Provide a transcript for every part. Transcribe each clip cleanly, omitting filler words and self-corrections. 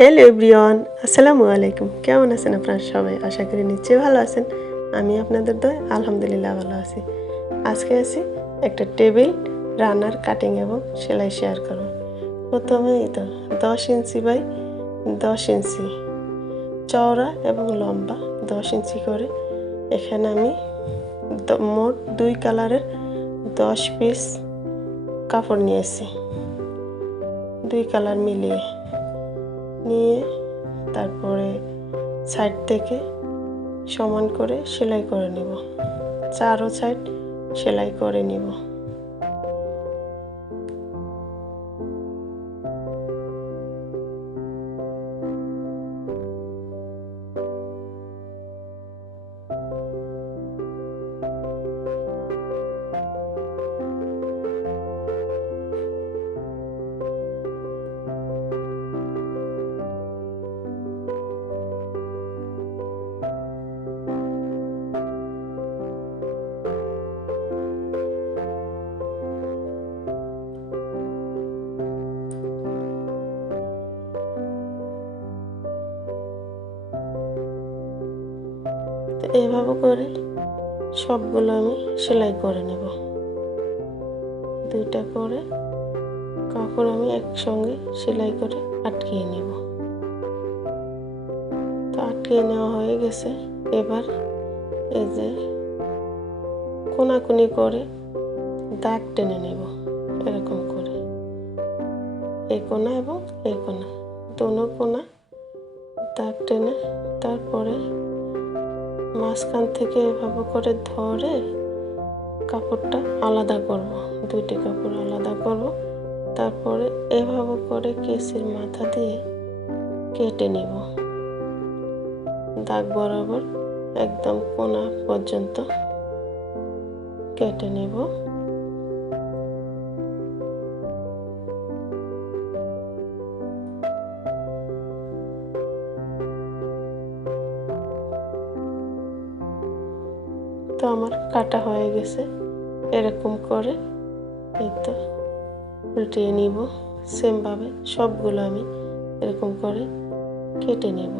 Hello everyone, আসসালামু আলাইকুম। কেমন আছেন আপনারা সবাই? আশা করি নিশ্চয়ই ভালো আছেন। আমি আপনাদের দয় আলহামদুলিল্লাহ ভালো আছি। আজকে আছি একটা টেবিল রানার কাটিং এবং সেলাই শেয়ার করব। প্রথমে তো 10 ইঞ্চি বাই 10 ইঞ্চি চওড়া এবং লম্বা 10 ইঞ্চি করে এখানে আমি মোট 2 কালারের 10 পিস কাপড় নিয়েছি। 2 কালার মিলিয়ে নিয়ে তারপরে সাইড থেকে সমান করে সেলাই করে নিব। চারো সাইড সেলাই করে নিব। তো এইভাবে করে সবগুলো আমি সেলাই করে নেব। 2টা করে কাপড় আমি একসঙ্গে সেলাই করে আটকিয়ে নেব। তো আটকিয়ে নেওয়া হয়ে গেছে। এবার এই যে কোনাকুনি করে দাগ টেনে নেব। এরকম করে এই কোনা এবং এই কোনা দোনো কোনা দাগ টেনে তারপরে মাঝখান থেকে এভাবে করে ধরে কাপড়টা আলাদা করব। 2টি কাপড় আলাদা করব। তারপরে এভাবে করে কেসির মাথা দিয়ে কেটে নেব। দাগ বরাবর একদম কোনা পর্যন্ত কেটে নেব। তো আমার কাটা হয়ে গেছে। এরকম করে এই তো উল্টিয়ে নিব। সেমভাবে সবগুলো আমি এরকম করে কেটে নেব।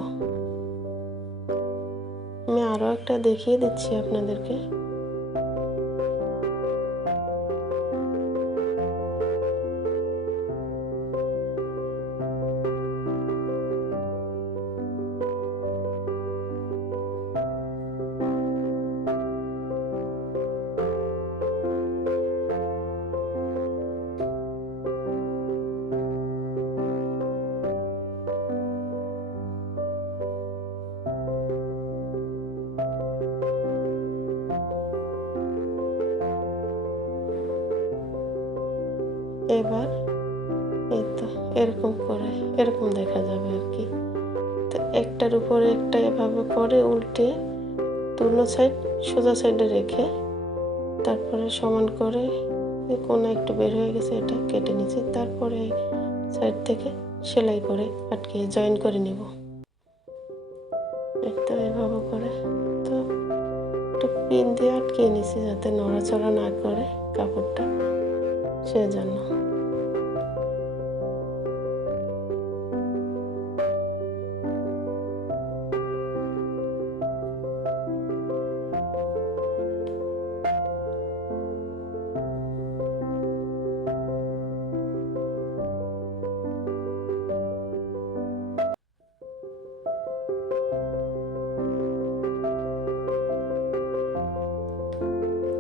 আমি আরও একটা দেখিয়ে দিচ্ছি আপনাদেরকে। এবার এই তো এরকম করে এরকম দেখা যাবে আর কি। তো একটার উপরে একটা এভাবে করে উল্টে দুটো সাইড সোজা সাইডে রেখে তারপরে সমান করে কোনা একটু বের হয়ে গেছে এটা কেটে নিচ্ছি। তারপরে সাইড থেকে সেলাই করে আটকে জয়েন করে নিব। তো এভাবে করে তো একটু পিন দিয়ে আটকিয়ে নিচ্ছি যাতে নড়াচড়া না করে কাপড়টা, সেজন্য।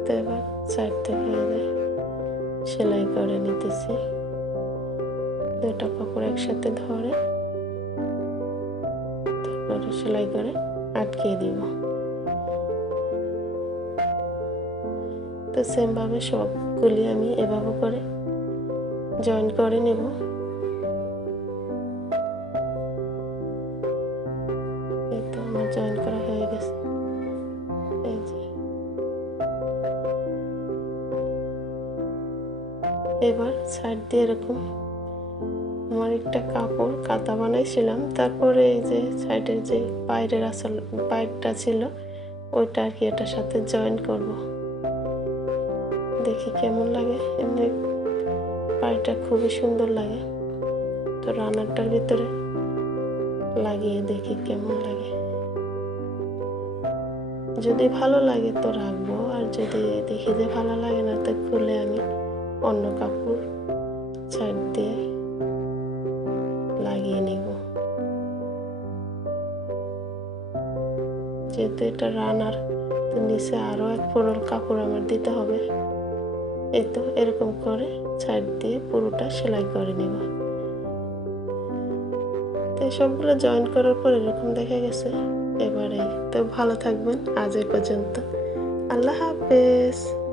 তো এবার সাইড থেকে সেলাই করে নিতেছি। 2টা কাপড় একসাথে ধরে তারপরে সেলাই করে আটকিয়ে দিব। তো সেমভাবে সবগুলি আমি এভাবে করে জয়েন করে নেব। এই তো আমার জয়েন করা হয়ে গেছে। এই যে এবার সাইড দিয়ে এরকম আমার একটা কাপড় কাঁথা বানাইছিলাম, তারপরে এই যে সাইডের যে পায়েরটা ছিল ওইটা আর কি এটার সাথে জয়েন করব। দেখি কেমন লাগে। এমনি পায়েটা খুবই সুন্দর লাগে। তো রানারটার ভিতরে লাগিয়ে দেখি কেমন লাগে। যদি ভালো লাগে তো রাখবো, আর যদি দেখি যে ভালো লাগে না তো খুলে আমি অন্য কাপড় সাইড দিয়ে লাগিয়ে নিব। যেহেতু এটা রানার, তো নিচে আরও এক ফোড়ল কাপড় আমার দিতে হবে। এই তো এরকম করে সাইড দিয়ে পুরোটা সেলাই করে নিব। তো সবগুলো জয়েন করার পর এরকম দেখা গেছে। এবারে তো ভালো থাকবেন, আজ এই পর্যন্ত। আল্লাহ হাফেজ।